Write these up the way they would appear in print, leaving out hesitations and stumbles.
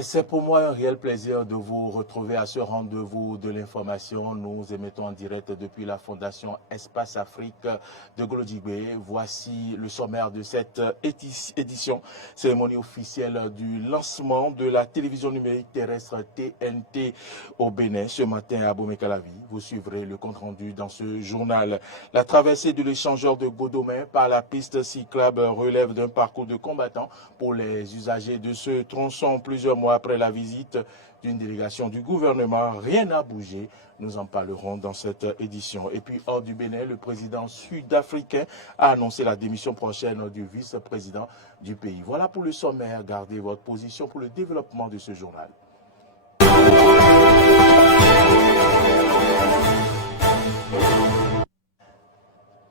C'est pour moi un réel plaisir de vous retrouver à ce rendez-vous de l'information. Nous émettons en direct depuis la Fondation Espace Afrique de Golo-Djibé. Voici le sommaire de cette édition, cérémonie officielle du lancement de la télévision numérique terrestre TNT au Bénin ce matin à Abomey-Calavi. Vous suivrez le compte-rendu dans ce journal. La traversée de l'échangeur de Godomé par la piste cyclable relève d'un parcours de combattant pour les usagers de ce tronçon. Plusieurs mois après la visite d'une délégation du gouvernement, rien n'a bougé. Nous en parlerons dans cette édition. Et puis, hors du Bénin, le président sud-africain a annoncé la démission prochaine du vice-président du pays. Voilà pour le sommaire. Gardez votre position pour le développement de ce journal.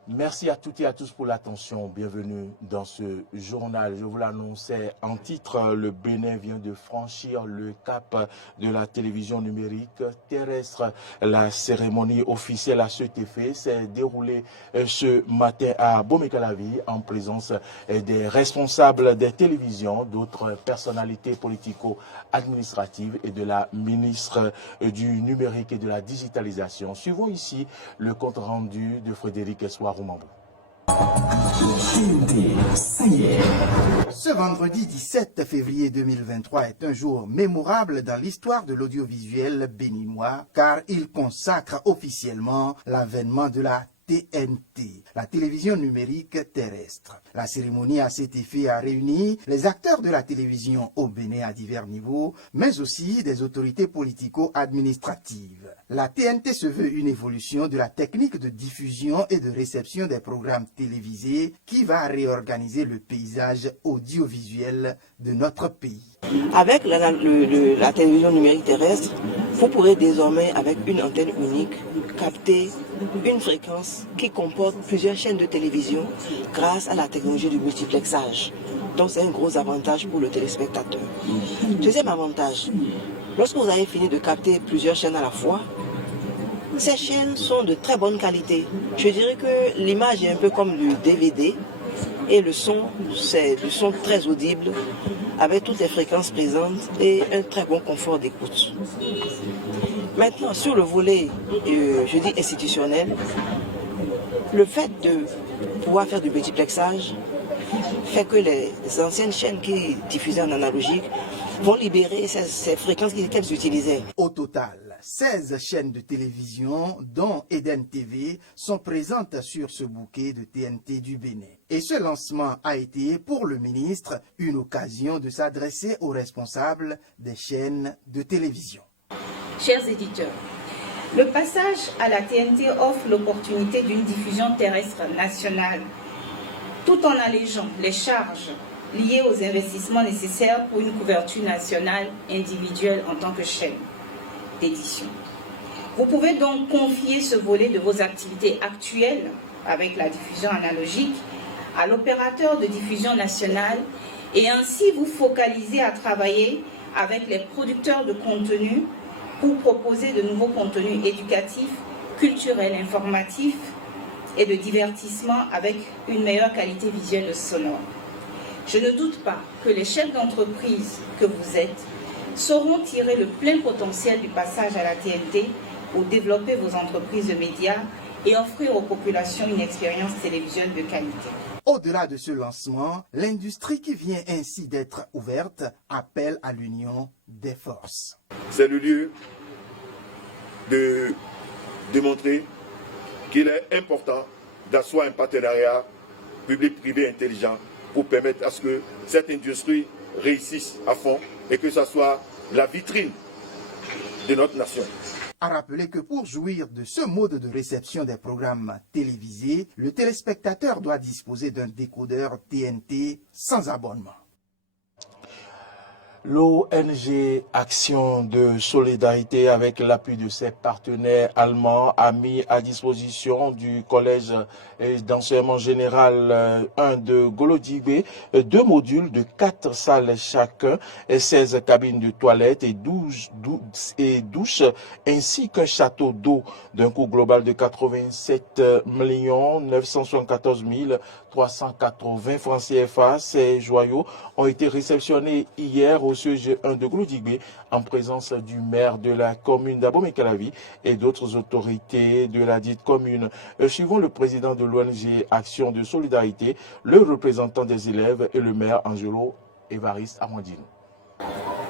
Merci à toutes et à tous pour l'attention. Bienvenue dans ce journal. Je vous l'annonçais en titre, le Bénin vient de franchir le cap de la télévision numérique terrestre. La cérémonie officielle à cet effet s'est déroulée ce matin à Abomey-Calavi en présence des responsables des télévisions, d'autres personnalités politico-administratives et de la ministre du numérique et de la digitalisation. Suivons ici le compte rendu de Frédéric Espoir. Ce vendredi 17 février 2023 est un jour mémorable dans l'histoire de l'audiovisuel béninois car il consacre officiellement l'avènement de la TNT, la télévision numérique terrestre. La cérémonie à cet effet a réuni les acteurs de la télévision au Bénin à divers niveaux, mais aussi des autorités politico-administratives. La TNT se veut une évolution de la technique de diffusion et de réception des programmes télévisés qui va réorganiser le paysage audiovisuel de notre pays. Avec la télévision numérique terrestre, vous pourrez désormais, avec une antenne unique, capter une fréquence qui comporte plusieurs chaînes de télévision grâce à la technologie du multiplexage. Donc c'est un gros avantage pour le téléspectateur. Deuxième avantage, lorsque vous avez fini de capter plusieurs chaînes à la fois, ces chaînes sont de très bonne qualité. Je dirais que l'image est un peu comme du DVD et le son, c'est du son très audible avec toutes les fréquences présentes et un très bon confort d'écoute. Maintenant, sur le volet, je dis institutionnel, le fait de pouvoir faire du multiplexage fait que les anciennes chaînes qui diffusaient en analogique vont libérer ces fréquences qu'elles utilisaient. Au total, 16 chaînes de télévision, dont Eden TV, sont présentes sur ce bouquet de TNT du Bénin. Et ce lancement a été, pour le ministre, une occasion de s'adresser aux responsables des chaînes de télévision. Chers éditeurs, le passage à la TNT offre l'opportunité d'une diffusion terrestre nationale, tout en allégeant les charges liées aux investissements nécessaires pour une couverture nationale individuelle en tant que chaîne d'édition. Vous pouvez donc confier ce volet de vos activités actuelles avec la diffusion analogique à l'opérateur de diffusion nationale et ainsi vous focaliser à travailler avec les producteurs de contenu pour proposer de nouveaux contenus éducatifs, culturels, informatifs et de divertissement avec une meilleure qualité visuelle et sonore. Je ne doute pas que les chefs d'entreprise que vous êtes sauront tirer le plein potentiel du passage à la TNT pour développer vos entreprises de médias et offrir aux populations une expérience télévisuelle de qualité. Au-delà de ce lancement, l'industrie qui vient ainsi d'être ouverte appelle à l'union des forces. C'est le lieu de démontrer qu'il est important d'asseoir un partenariat public-privé intelligent pour permettre à ce que cette industrie réussisse à fond et que ce soit la vitrine de notre nation. À rappeler que pour jouir de ce mode de réception des programmes télévisés, le téléspectateur doit disposer d'un décodeur TNT sans abonnement. L'ONG Action de solidarité, avec l'appui de ses partenaires allemands, a mis à disposition du collège d'enseignement général 1 de Golo-Djibé 2 modules de 4 salles chacun, 16 cabines de toilettes et 12 douches, ainsi qu'un château d'eau d'un coût global de 87 974 380 francs CFA. Ces joyaux ont été réceptionnés hier au ce G1 de Gloudigbe en présence du maire de la commune d'Abomey-Calavi et d'autres autorités de la dite commune. Suivant le président de l'ONG Action de Solidarité, le représentant des élèves et le maire Angelo Évariste Amandine.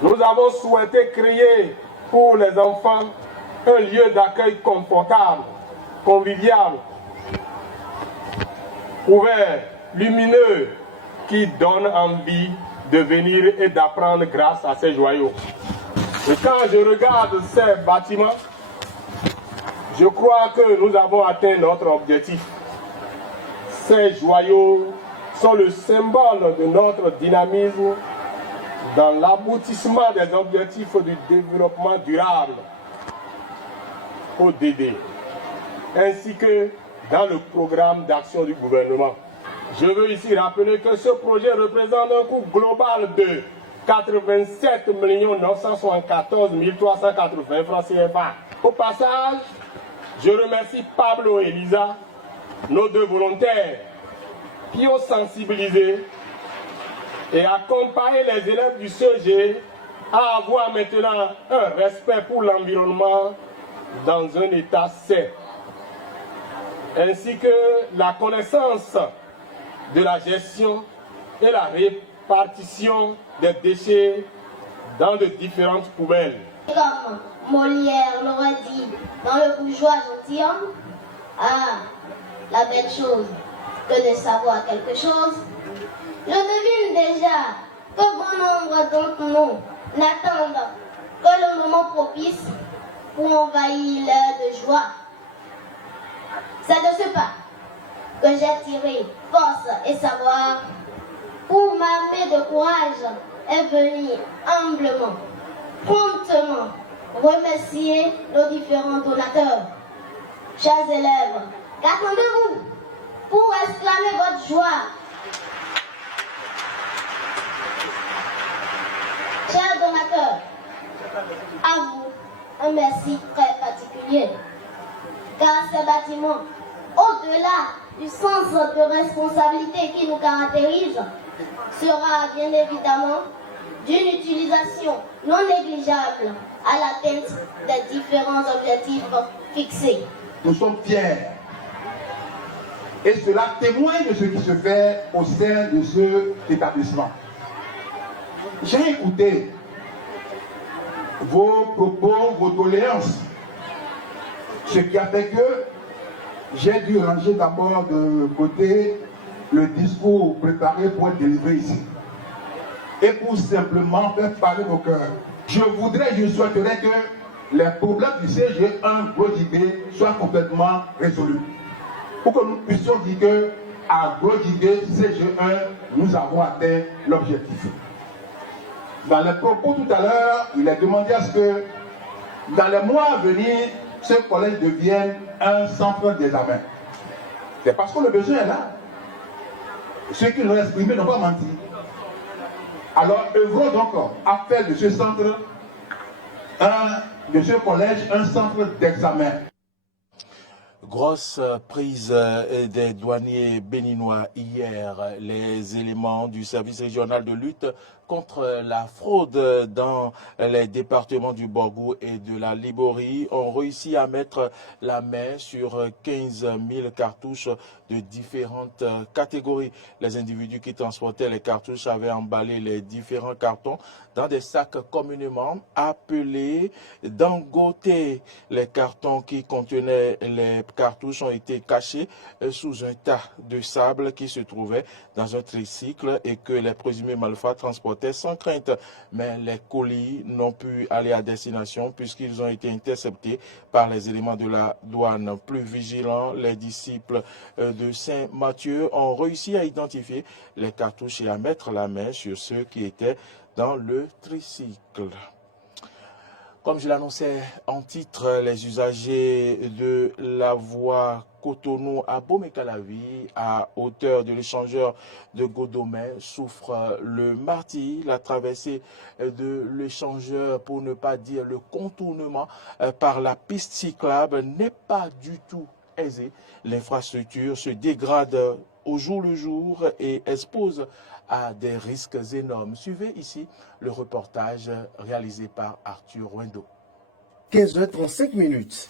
Nous avons souhaité créer pour les enfants un lieu d'accueil confortable, convivial, ouvert, lumineux, qui donne envie de venir et d'apprendre grâce à ces joyaux. Et quand je regarde ces bâtiments, je crois que nous avons atteint notre objectif. Ces joyaux sont le symbole de notre dynamisme dans l'aboutissement des objectifs du développement durable, ODD, ainsi que dans le programme d'action du gouvernement. Je veux ici rappeler que ce projet représente un coût global de 87 974 380 francs CFA. Au passage, je remercie Pablo et Elisa, nos deux volontaires, qui ont sensibilisé et accompagné les élèves du CG à avoir maintenant un respect pour l'environnement dans un état sain, ainsi que la connaissance de la gestion et la répartition des déchets dans de différentes poubelles. Comme Molière l'aurait dit dans le bourgeois gentilhomme, la belle chose que de savoir quelque chose. Je devine déjà que bon nombre d'entre nous n'attendent que le moment propice pour envahir l'heure de joie. C'est de ce pas que j'ai tiré force et savoir pour m'armer de courage et venir humblement, promptement remercier nos différents donateurs. Chers élèves, qu'attendez-vous pour exclamer votre joie? Chers donateurs, à vous un merci très particulier, car ces bâtiments, au-delà du sens de responsabilité qui nous caractérise, sera bien évidemment d'une utilisation non négligeable à l'atteinte des différents objectifs fixés. Nous sommes fiers et cela témoigne de ce qui se fait au sein de cet établissement. J'ai écouté vos propos, vos doléances, ce qui a fait que j'ai dû ranger d'abord de côté le discours préparé pour être délivré ici et pour simplement faire parler nos cœurs. Je souhaiterais que les problèmes du CG1 Gloudigbe soient complètement résolus pour que nous puissions dire qu'à Gloudigbe CG1, nous avons atteint l'objectif. Dans les propos tout à l'heure, il est demandé à ce que dans les mois à venir, ce collège devienne un centre d'examen. C'est parce que le besoin est là. Ceux qui l'ont exprimé n'ont pas menti. Alors œuvrons donc à faire de ce centre, de ce collège, un centre d'examen. Grosse prise des douaniers béninois hier. Les éléments du service régional de lutte contre la fraude dans les départements du Borgou et de la Liborie ont réussi à mettre la main sur 15 000 cartouches de différentes catégories. Les individus qui transportaient les cartouches avaient emballé les différents cartons dans des sacs communément appelés dangotés. Les cartons qui contenaient les cartouches ont été cachés sous un tas de sable qui se trouvait dans un tricycle et que les présumés malfrats transportaient sans crainte. Mais les colis n'ont pu aller à destination puisqu'ils ont été interceptés par les éléments de la douane. Plus vigilants, les disciples de Saint-Mathieu ont réussi à identifier les cartouches et à mettre la main sur ceux qui étaient dans le tricycle. Comme je l'annonçais en titre, les usagers de la voie Cotonou à Abomey-Calavi, à hauteur de l'échangeur de Godomé, souffrent le martyre. La traversée de l'échangeur, pour ne pas dire le contournement par la piste cyclable, n'est pas du tout aisée. L'infrastructure se dégrade au jour le jour et expose à des risques énormes. Suivez ici le reportage réalisé par Arthur Wendo. 15h35.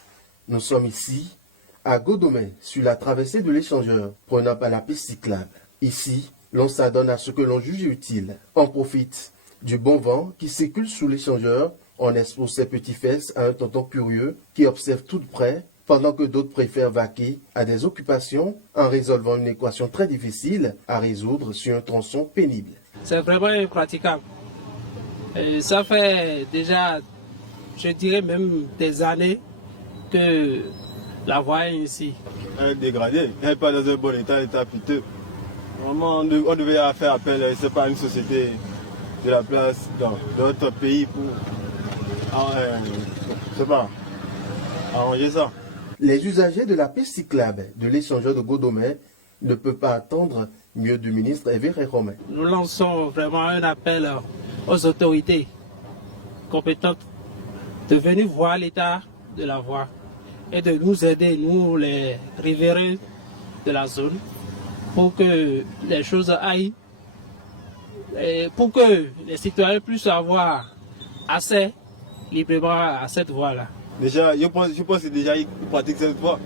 Nous sommes ici, à Godomè, sur la traversée de l'échangeur, prenant par la piste cyclable. Ici, l'on s'adonne à ce que l'on juge utile. On profite du bon vent qui circule sous l'échangeur. On expose ses petits fesses à un tonton curieux qui observe tout de près, pendant que d'autres préfèrent vaquer à des occupations en résolvant une équation très difficile à résoudre sur un tronçon pénible. C'est vraiment impraticable. Et ça fait déjà, je dirais même des années que la voie est ici. Elle est dégradée, elle n'est pas dans un bon état piteux. Vraiment, on devait faire appel à une société de la place dans notre pays pour arranger ça. Les usagers de la piste cyclable de l'échangeur de Godomè ne peuvent pas attendre mieux du ministre Evéré Romain. Nous lançons vraiment un appel aux autorités compétentes de venir voir l'état de la voie et de nous aider, nous les riverains de la zone, pour que les choses aillent, et pour que les citoyens puissent avoir accès librement à cette voie-là. Déjà, je pense que déjà ils pratiquent cette voie.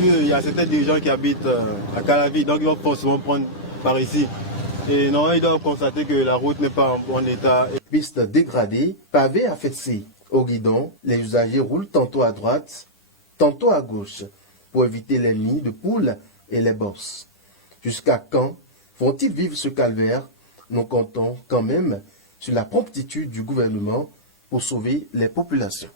Il y a certains dirigeants qui habitent à Calavi, donc ils vont forcément prendre par ici. Et non, ils doivent constater que la route n'est pas en bon état. Piste dégradée, pavée affaissée. Au guidon, les usagers roulent tantôt à droite, tantôt à gauche, pour éviter les nids de poules et les bosses. Jusqu'à quand vont-ils vivre ce calvaire? Nous comptons quand même sur la promptitude du gouvernement pour sauver les populations.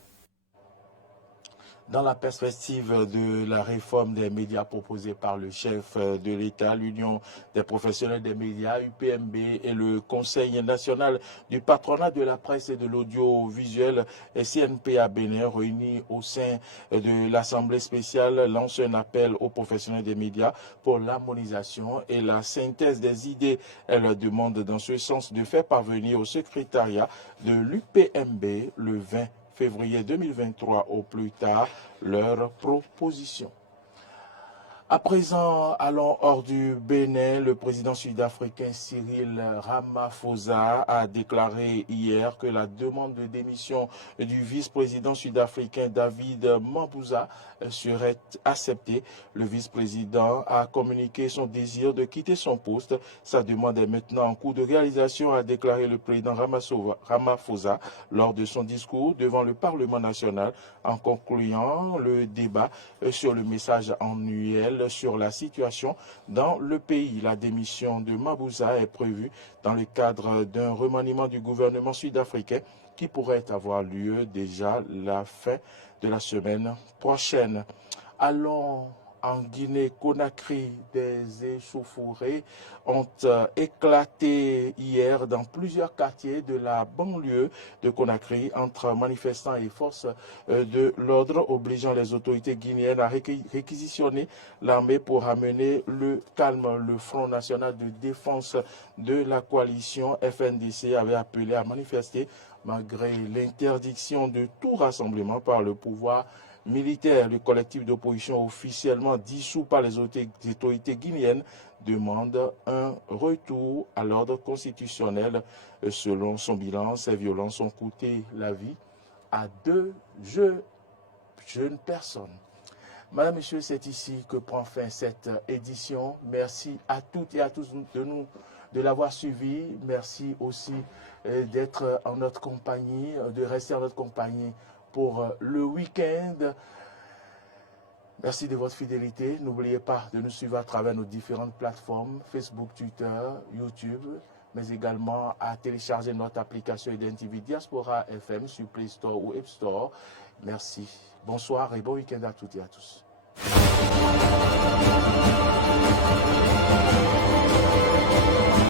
Dans la perspective de la réforme des médias proposée par le chef de l'État, l'Union des professionnels des médias, UPMB, et le Conseil national du patronat de la presse et de l'audiovisuel, CNPA Bénin, réunis au sein de l'Assemblée spéciale, lancent un appel aux professionnels des médias pour l'harmonisation et la synthèse des idées. Elle demande dans ce sens de faire parvenir au secrétariat de l'UPMB le 20 février 2023 au plus tard leurs propositions. À présent, allons hors du Bénin. Le président sud-africain Cyril Ramaphosa a déclaré hier que la demande de démission du vice-président sud-africain David Mabuza serait acceptée. Le vice-président a communiqué son désir de quitter son poste. Sa demande est maintenant en cours de réalisation, a déclaré le président Ramaphosa lors de son discours devant le Parlement national en concluant le débat sur le message annuel sur la situation dans le pays. La démission de Mabuza est prévue dans le cadre d'un remaniement du gouvernement sud-africain qui pourrait avoir lieu déjà la fin de la semaine prochaine. Allons en Guinée-Conakry, des échauffourées ont éclaté hier dans plusieurs quartiers de la banlieue de Conakry entre manifestants et forces de l'ordre, obligeant les autorités guinéennes à réquisitionner l'armée pour amener le calme. Le Front national de défense de la coalition FNDC avait appelé à manifester malgré l'interdiction de tout rassemblement par le pouvoir militaire. Le collectif d'opposition officiellement dissous par les autorités guinéennes demande un retour à l'ordre constitutionnel. Selon son bilan, ces violences ont coûté la vie à 2 jeunes personnes. Madame, Monsieur, c'est ici que prend fin cette édition. Merci à toutes et à tous de l'avoir suivi. Merci aussi d'être en notre compagnie, de rester en notre compagnie pour le week-end. Merci de votre fidélité. N'oubliez pas de nous suivre à travers nos différentes plateformes, Facebook, Twitter, YouTube, mais également à télécharger notre application IdenTV Diaspora FM sur Play Store ou App Store. Merci. Bonsoir et bon week-end à toutes et à tous.